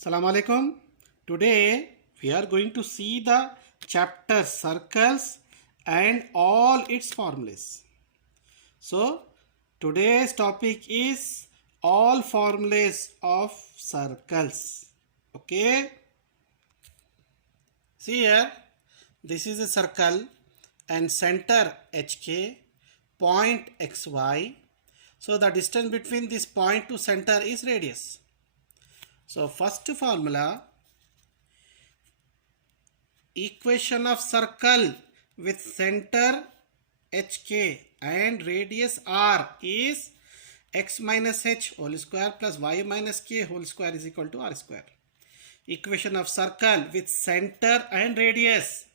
Assalamu alaikum. Today we are going to see the chapter circles and all its formulas. So today's topic is all formulas of circles. Okay. See here, this is a circle and center HK, point XY. So the distance between this point to center is radius. So first formula, equation of circle with center HK and radius R is x minus h whole square plus y minus k whole square is equal to r square. Equation of circle with center and radius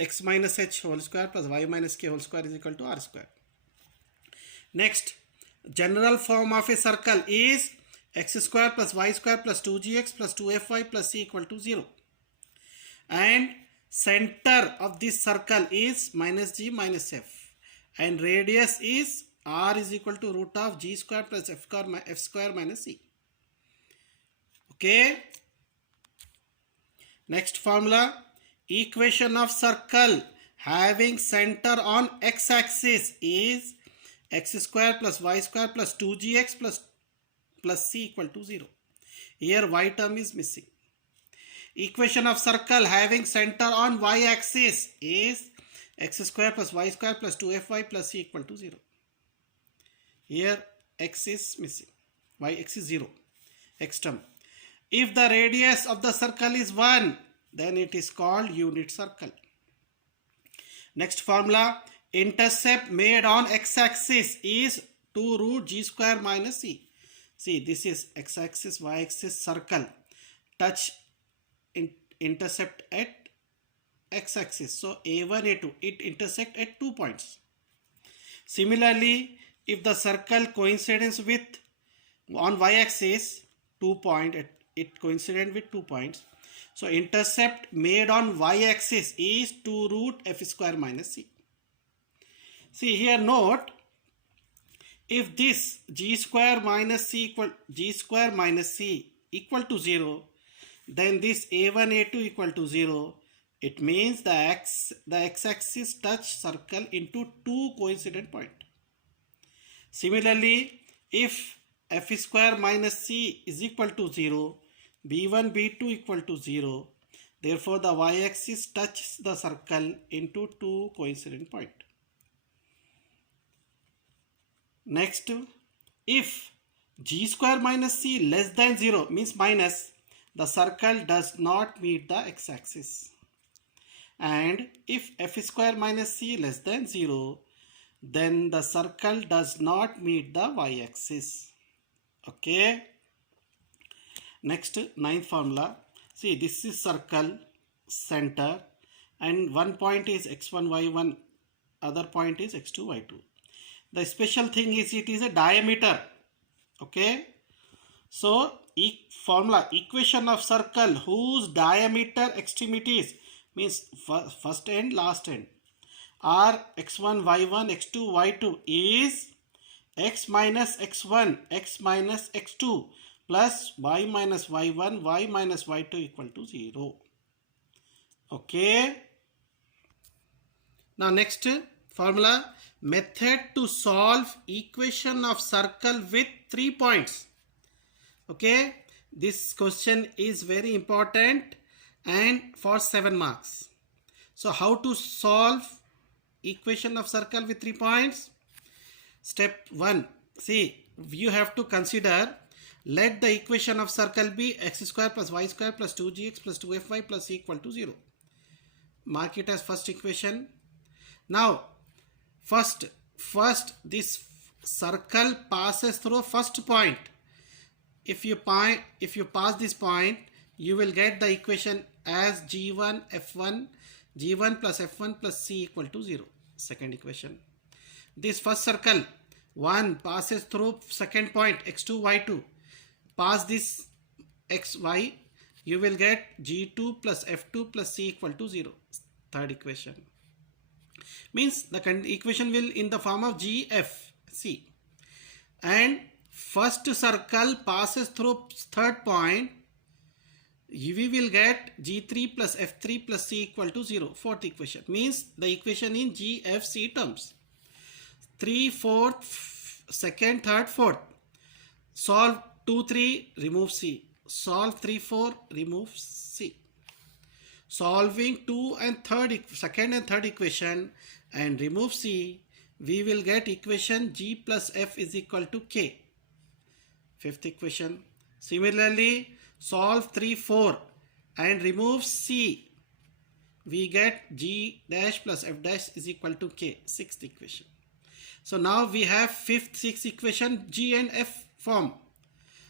x minus h whole square plus y minus k whole square is equal to r square. Next, general form of a circle is x square plus y square plus 2gx plus 2fy plus c equal to 0. And center of this circle is minus g minus f. And radius is r is equal to root of g square plus f square minus c. Okay. Next formula, equation of circle having center on x-axis is x square plus y square plus 2gx plus c equal to 0. Here y term is missing. Equation of circle having center on y-axis is x square plus y square plus 2fy plus c equal to 0. Here x is missing. X is 0. X term. If the radius of the circle is 1, then it is called unit circle. Next formula, intercept made on x-axis is 2 root g square minus c. See, this is x-axis, y-axis circle. Touch intercept at x-axis. So A1, A2, it intersect at 2 points. Similarly, if the circle coincides with on y-axis 2 point, it coincident with 2 points. So intercept made on y-axis is 2 root f square minus c. See here, note, if this g square minus c equal to 0, then this a1 a2 equal to 0. It means the x-axis touch circle into 2 coincident point. Similarly, if f square minus c is equal to 0, b1 b2 equal to 0, therefore the y-axis touches the circle into 2 coincident point. Next, if g square minus c less than 0 means minus, the circle does not meet the x-axis. And if f square minus c less than 0, then the circle does not meet the y-axis. Okay. Next, ninth formula. See, this is circle center and one point is x1 y1, other point is x2 y2. The special thing is it is a diameter. Okay. So formula, equation of circle whose diameter extremities means first end last end are x1 y1 x2 y2 is x minus x1 x minus x2 plus y minus y1 y minus y2 equal to 0. Okay. Now next formula, method to solve equation of circle with 3 points. Okay, this question is very important and for 7 marks. So how to solve equation of circle with 3 points? Step 1. See, you have to consider, let the equation of circle be x square plus y square plus 2gx plus 2fy plus c equal to 0. Mark it as first equation. Now, first this circle passes through first point. If you pass this point, you will get the equation as g1 f1 g1 plus f1 plus c equal to 0. Second equation. This first circle 1 passes through second point x2 y2. Pass this xy, you will get g2 plus f2 plus c equal to 0. Third equation. Means the equation will in the form of gfc. And first circle passes through third point, we will get G3 plus F3 plus C equal to 0. Fourth equation means the equation in GFC terms. 3, 4, second, third, fourth. Solve 2, 3, remove C. Solve 3, 4, remove C. Solving second and third equation and remove C, we will get equation G plus F is equal to K. Fifth equation. Similarly, solve 3, 4 and remove C. We get G dash plus F dash is equal to K. Sixth equation. So now we have fifth, sixth equation G and F form.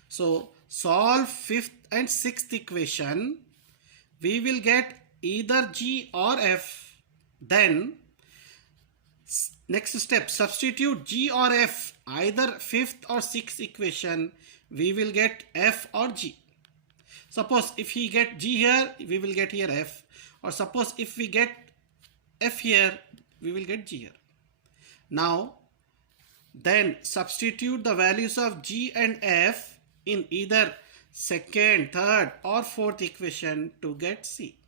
So solve fifth and sixth equation. We will get either G or F. Then next step, substitute G or F, either fifth or sixth equation. We will get F or G. Suppose if we get G here, we will get here F. Or suppose if we get F here, we will get G here. Now, then substitute the values of G and F in either second, third or fourth equation to get C.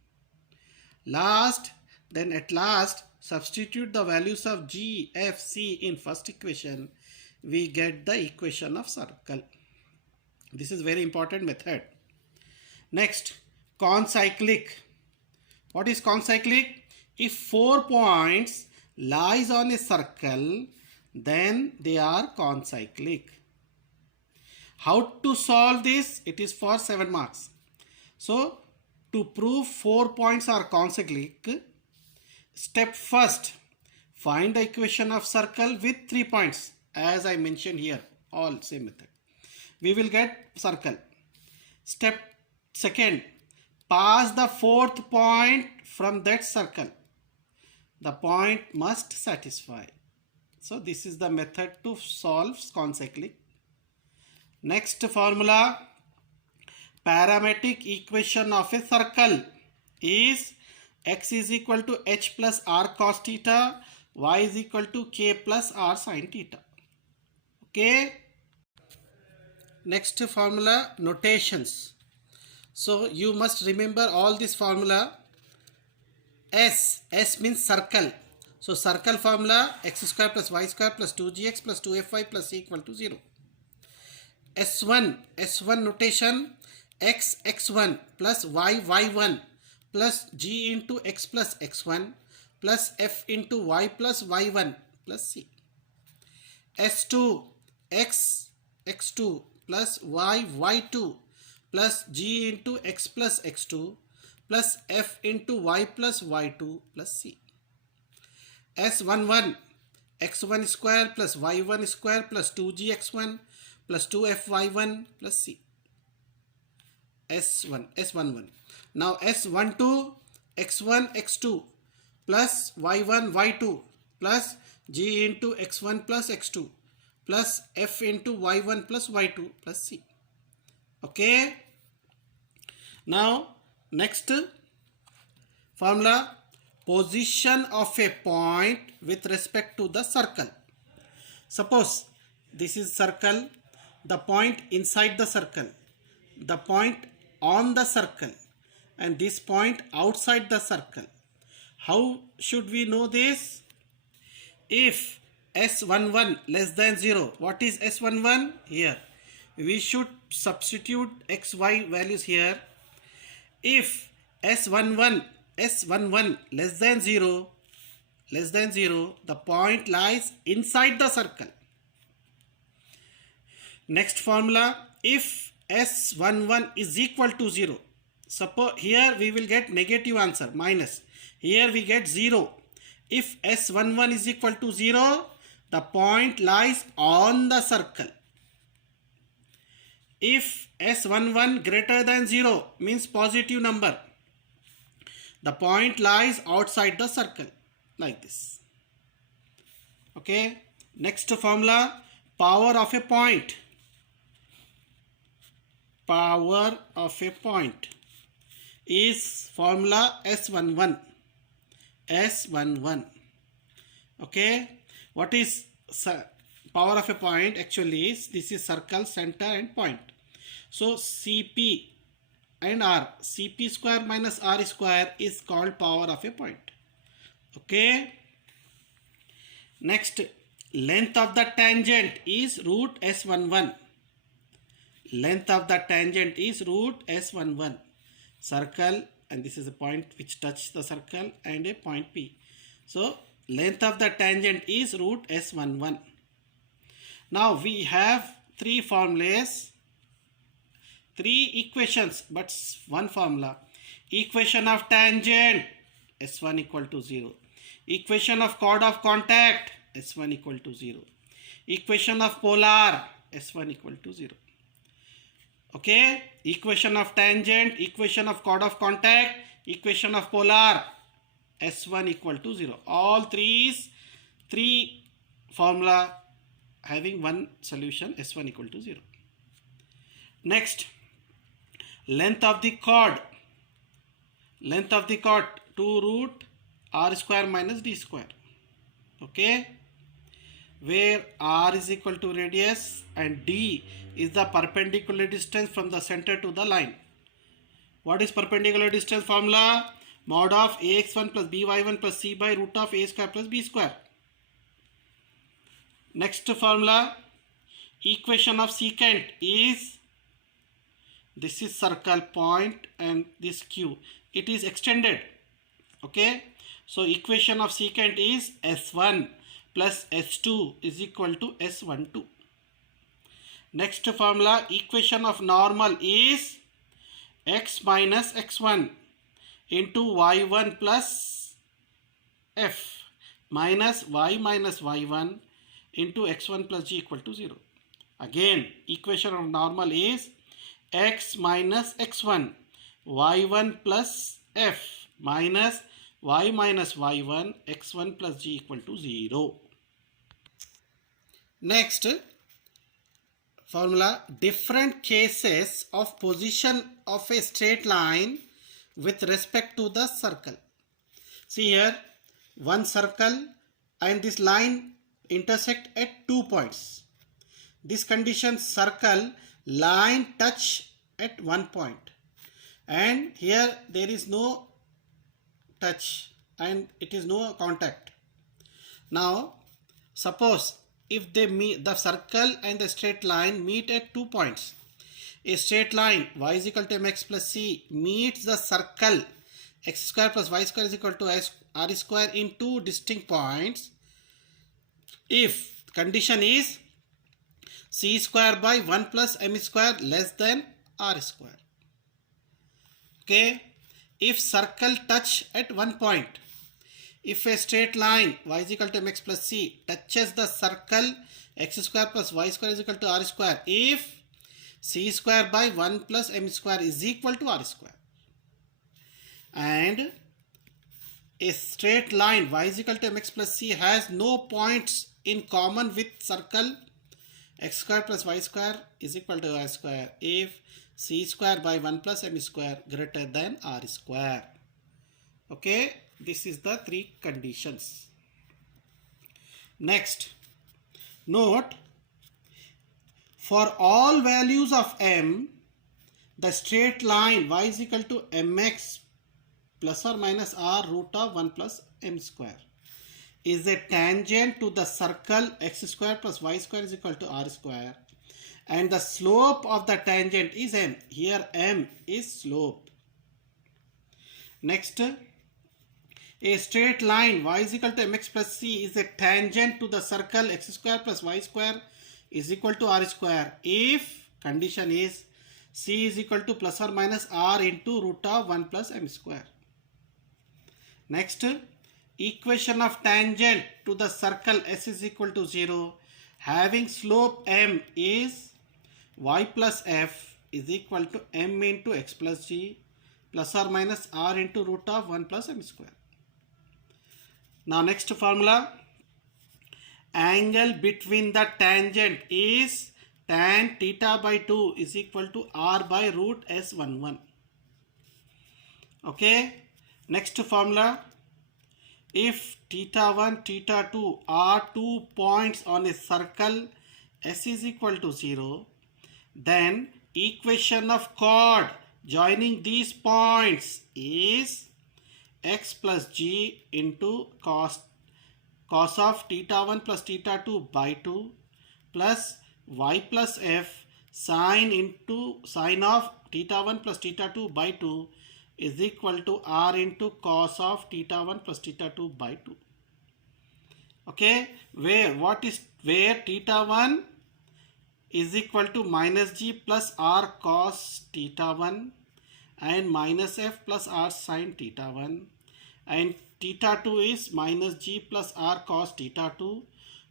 At last, substitute the values of G, F, C in first equation. We get the equation of circle. This is very important method. Next, concyclic. What is concyclic? If 4 points lies on a circle, then they are concyclic. How to solve this? It is for 7 marks. So, to prove 4 points are concyclic, step first, find the equation of circle with 3 points. As I mentioned here, all same method. We will get circle. Step second, pass the fourth point from that circle. The point must satisfy. So this is the method to solve concyclic. Next formula, parametric equation of a circle is x is equal to h plus r cos theta, y is equal to k plus r sin theta. Okay. Next formula, notations. So you must remember all this formula. S means circle. So circle formula, x square plus y square plus 2gx plus 2fy plus c equal to 0. S1 notation, x1 plus y1 plus g into x plus x1 plus f into y plus y1 plus c. S2, x2 plus y2 plus g into x plus x2 plus f into y plus y2 plus c. S11, x1 square plus y1 square plus 2gx1 plus 2fy1 plus c. S11. Now S12, x1 x2 plus y1 y2 plus g into x1 plus x2 plus f into y1 plus y2 plus c. Okay. Now next formula, position of a point with respect to the circle. Suppose this is circle, the point inside the circle, the point on the circle, and this point outside the circle. How should we know this? If S11 less than 0, what is S11? Here we should substitute xy values here. If S11 less than 0, the point lies inside the circle. Next formula, if S11 is equal to 0, suppose here we will get negative answer, minus. Here we get 0. If S11 is equal to 0, the point lies on the circle. If S11 greater than 0 means positive number, the point lies outside the circle, like this. Okay. Next formula, power of a point. Power of a point is formula S11. Okay. What is power of a point actually is, this is circle, center and point. So Cp and R, Cp square minus R square is called power of a point. Okay. Next, length of the tangent is root S11. Length of the tangent is root S11. Circle, and this is a point which touches the circle and a point P. So length of the tangent is root S11. Now we have three formulas, three equations, but one formula. Equation of tangent, S1 equal to 0. Equation of chord of contact, S1 equal to 0. Equation of polar, S1 equal to 0. Okay, equation of tangent, equation of chord of contact, equation of polar, S1 equal to 0. All three formula having one solution, S1 equal to 0. Next, length of the chord. Length of the chord 2 root R square minus D square. Okay, where R is equal to radius and D is the perpendicular distance from the center to the line. What is perpendicular distance formula? Mod of ax1 plus by1 plus c by root of a square plus b square. Next formula, equation of secant is, this is circle, point and this q, it is extended. Okay, so equation of secant is s1 plus s2 is equal to s12. Next formula, equation of normal is x minus x1 into y1 plus f minus y minus y1 into x1 plus g equal to 0. Again, equation of normal is x minus x1 y1 plus f minus y minus y1 x1 plus g equal to 0. Next formula, different cases of position of a straight line with respect to the circle. See here, one circle and this line intersect at 2 points. This condition, circle, line touch at 1 point, and here there is no touch and it is no contact. Now suppose if they meet, the circle and the straight line meet at 2 points. A straight line y is equal to mx plus c meets the circle x square plus y square is equal to r square in 2 distinct points if condition is c square by 1 plus m square less than r square. Okay, if circle touch at 1 point, if a straight line y is equal to mx plus c touches the circle x square plus y square is equal to r square, if c square by 1 plus m square is equal to r square, and a straight line y is equal to mx plus c has no points in common with circle x square plus y square is equal to r square if c square by 1 plus m square greater than r square. Okay, this is the three conditions. Next, note, for all values of m, the straight line y is equal to mx plus or minus r root of 1 plus m square is a tangent to the circle x square plus y square is equal to r square, and the slope of the tangent is m. Here m is slope. Next, a straight line y is equal to mx plus c is a tangent to the circle x square plus y square is equal to r square if condition is c is equal to plus or minus r into root of 1 plus m square. Next, equation of tangent to the circle s is equal to 0 having slope m is y plus f is equal to m into x plus g plus or minus r into root of 1 plus m square. Now next formula, angle between the tangent is tan theta by 2 is equal to r by root s11. Okay, next formula, if theta 1 theta 2 are 2 points on a circle S is equal to 0, then equation of chord joining these points is x plus g into cos of theta 1 plus theta 2 by 2 plus y plus f sine of theta 1 plus theta 2 by 2 is equal to r into cos of theta 1 plus theta 2 by 2. Okay, where theta 1 is equal to minus g plus r cos theta 1 and minus f plus r sin theta 1, and theta 2 is minus g plus r cos theta 2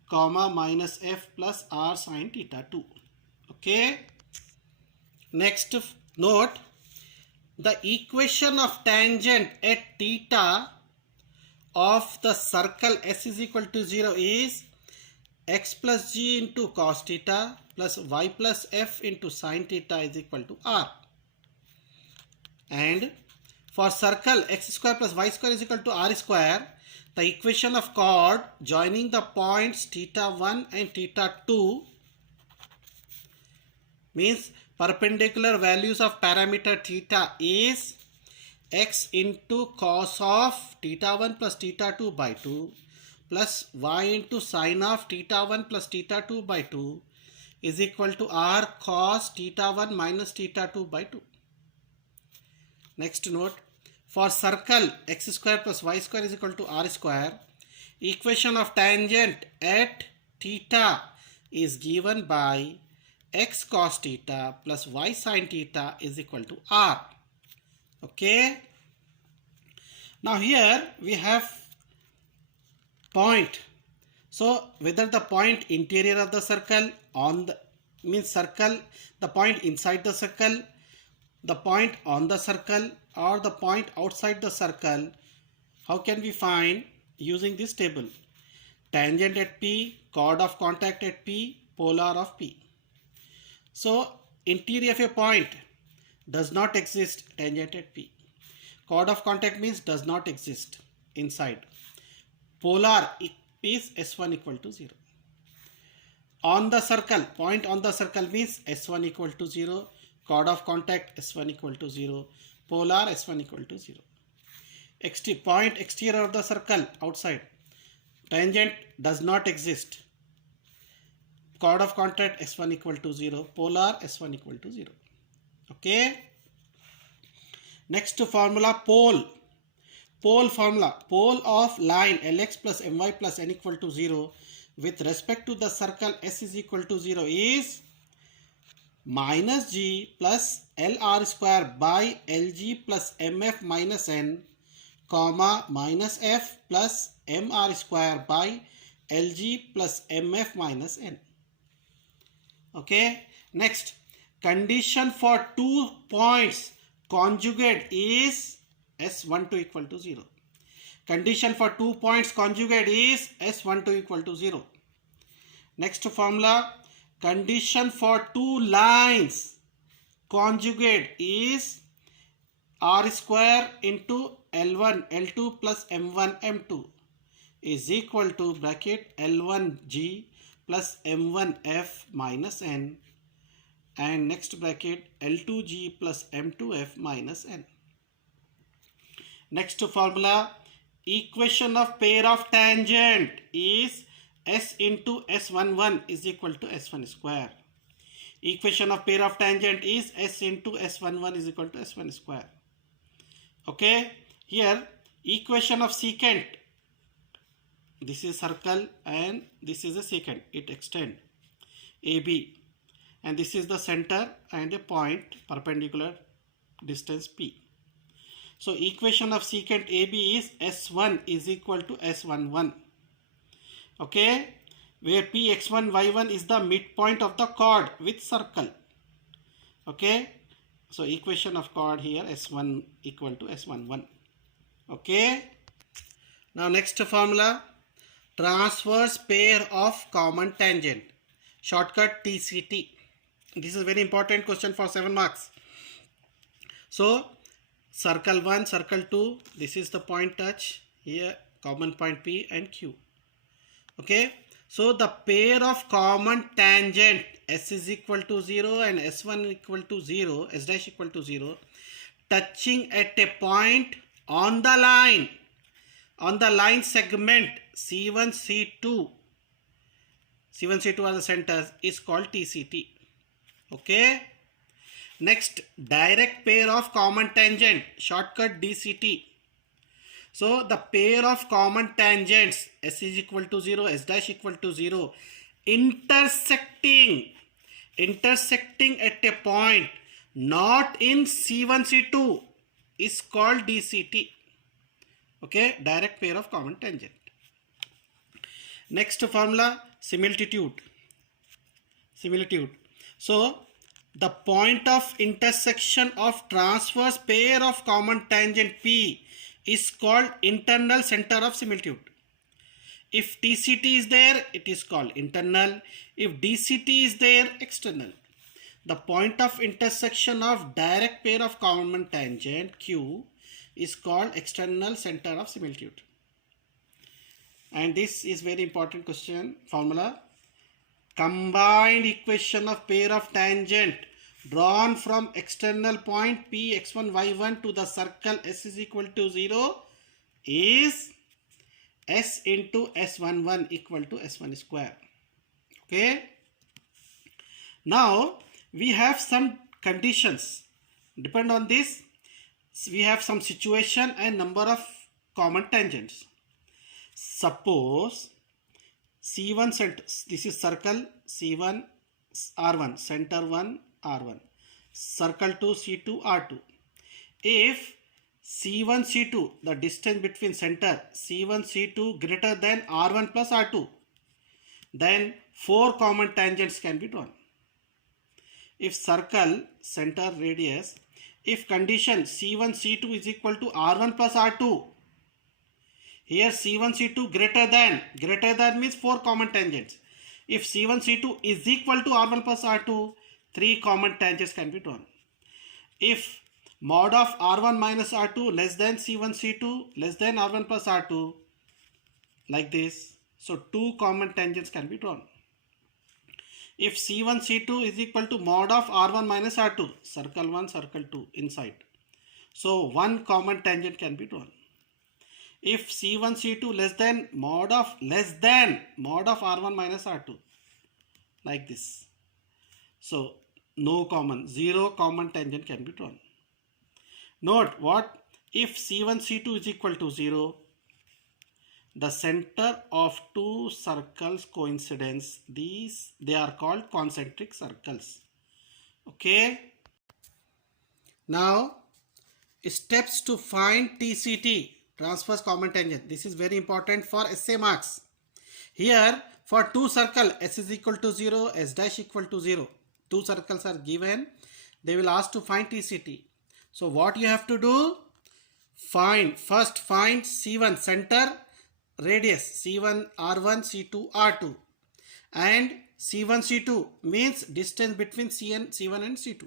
comma minus f plus r sin theta 2. Okay, next note, the equation of tangent at theta of the circle S is equal to 0 is x plus g into cos theta plus y plus f into sin theta is equal to r. And for circle x square plus y square is equal to r square, the equation of chord joining the points theta 1 and theta 2 means perpendicular values of parameter theta is x into cos of theta 1 plus theta 2 by 2 plus y into sine of theta 1 plus theta 2 by 2 is equal to r cos theta 1 minus theta 2 by 2. Next note, for circle x square plus y square is equal to r square, equation of tangent at theta is given by x cos theta plus y sin theta is equal to r. Okay, now here we have point. So whether the point interior of the circle on the means circle, the point inside the circle, the point on the circle, or the point outside the circle, how can we find using this table? Tangent at P, chord of contact at P, polar of P. So interior of a point does not exist tangent at P. Chord of contact means does not exist inside. Polar is S1 equal to 0. On the circle, point on the circle means S1 equal to 0. Chord of contact S1 equal to 0. Polar S1 equal to 0. Point exterior of the circle outside. Tangent does not exist. Chord of contact S1 equal to 0. Polar S1 equal to 0. Okay. Next formula, pole. Pole formula. Pole of line Lx plus My plus N equal to 0 with respect to the circle S is equal to 0 is minus G plus LR square by LG plus MF minus N, comma minus F plus MR square by LG plus MF minus N. Okay. Next, condition for 2 points conjugate is S12 equal to 0. Condition for 2 points conjugate is S12 equal to 0. Next formula, condition for 2 lines conjugate is R square into L1 L2 plus M1 M2 is equal to bracket L1G plus M1F minus N, and next bracket L2G plus M2F minus N. Next formula, equation of pair of tangent is S into S11 is equal to S1 square. Equation of pair of tangent is S into S11 is equal to S1 square. Okay, here equation of secant, this is circle and this is a secant, it extend AB, and this is the center and a point perpendicular distance P. So equation of secant AB is S1 is equal to S11. Okay, where Px1 y1 is the midpoint of the chord with circle. Okay, so equation of chord here S1 equal to S11. Okay, now next formula, transverse pair of common tangent, shortcut TCT. This is a very important question for 7 marks. So circle 1, circle 2, this is the point touch here, common point P and Q. Okay, so the pair of common tangent S is equal to 0 and S1 equal to 0, S dash equal to 0, touching at a point on the line segment C1, C2. C1, C2 are the centers, is called TCT. Okay. Next, direct pair of common tangent, shortcut DCT. So the pair of common tangents S is equal to 0, S dash equal to 0, intersecting at a point not in C1, C2 is called DCT. Okay, direct pair of common tangent. Next formula, similitude. So the point of intersection of transverse pair of common tangent P is called internal center of similitude. If TCT is there, it is called internal. If DCT is there, external. The point of intersection of direct pair of common tangent Q is called external center of similitude. And this is very important question, formula. Combined equation of pair of tangent drawn from external point P x1 y1 to the circle S is equal to 0 is S into S11 equal to S1 square. Okay. Now we have some conditions. Depend on this, we have some situation and number of common tangents. Suppose C1 center, this is circle C1 R1, center 1 R1, circle 2 C2 R2. If C1 C2, the distance between center C1 C2 greater than R1 plus R2, then 4 common tangents can be drawn. If circle center radius, if condition C1 C2 is equal to R1 plus R2, here C1 C2 greater than means 4 common tangents. If C1 C2 is equal to R1 plus R2, 3 common tangents can be drawn. If mod of R1 minus R2 less than C1 C2 less than R1 plus R2, like this, so 2 common tangents can be drawn. If C1 C2 is equal to mod of R1 minus R2, circle 1 circle 2 inside, so 1 common tangent can be drawn. If C1 C2 less than mod of R1 minus R2, like this, so no common, 0 common tangent can be drawn. Note what, if C1 C2 is equal to 0, the center of 2 circles coincidence, they are called concentric circles. Okay. Now steps to find TCT, transverse common tangent. This is very important for essay marks. Here for 2 circles S is equal to 0, S dash equal to 0, 2 circles are given, they will ask to find TCT. So what you have to do, first find C1 center radius, C1 R1 C2 R2, and C1 C2 means distance between C1 and C2.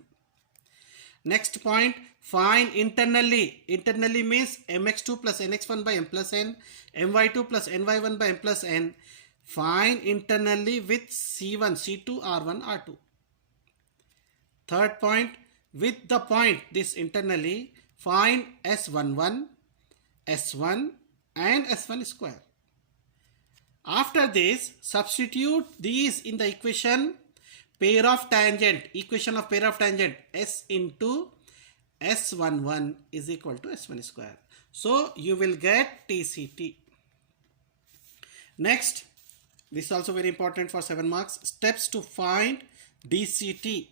Next point, find internally means mx2 plus nx1 by m plus n, my2 plus ny1 by m plus n. Find internally with C1 C2 R1 R2. Third point, with the point this internally, find S11, S1 and S1 square. After this, substitute these in the equation equation of pair of tangent S into S11 is equal to S1 square. So you will get TCT. Next, this is also very important for 7 marks, steps to find DCT.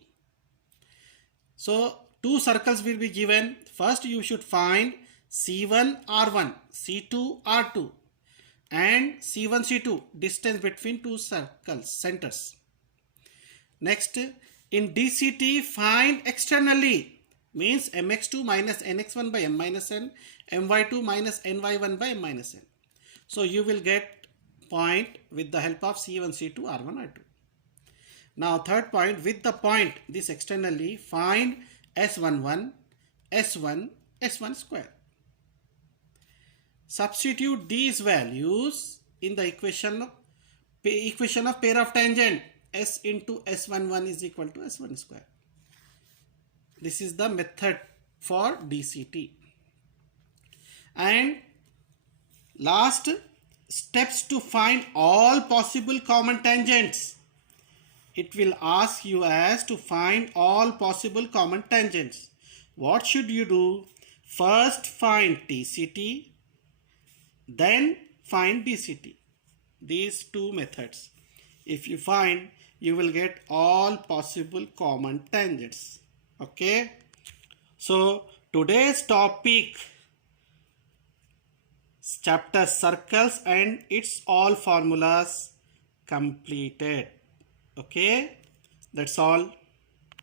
So 2 circles will be given. First you should find C1 R1, C2 R2 and C1 C2, distance between 2 circles, centers. Next, in DCT find externally, means mx2 minus nx1 by m minus n, my2 minus ny1 by m minus n. So you will get point with the help of C1 C2 R1 R2. Now third point, with the point this externally, find S11, S1, S1 square. Substitute these values in the equation of pair of tangent. S into S11 is equal to S1 square. This is the method for DCT. And last, steps to find all possible common tangents. It will ask you as to find all possible common tangents. What should you do? First find TCT, then find DCT. These two methods. If you find, you will get all possible common tangents. Okay. So today's topic, chapter circles and its all formulas completed. Okay. That's all.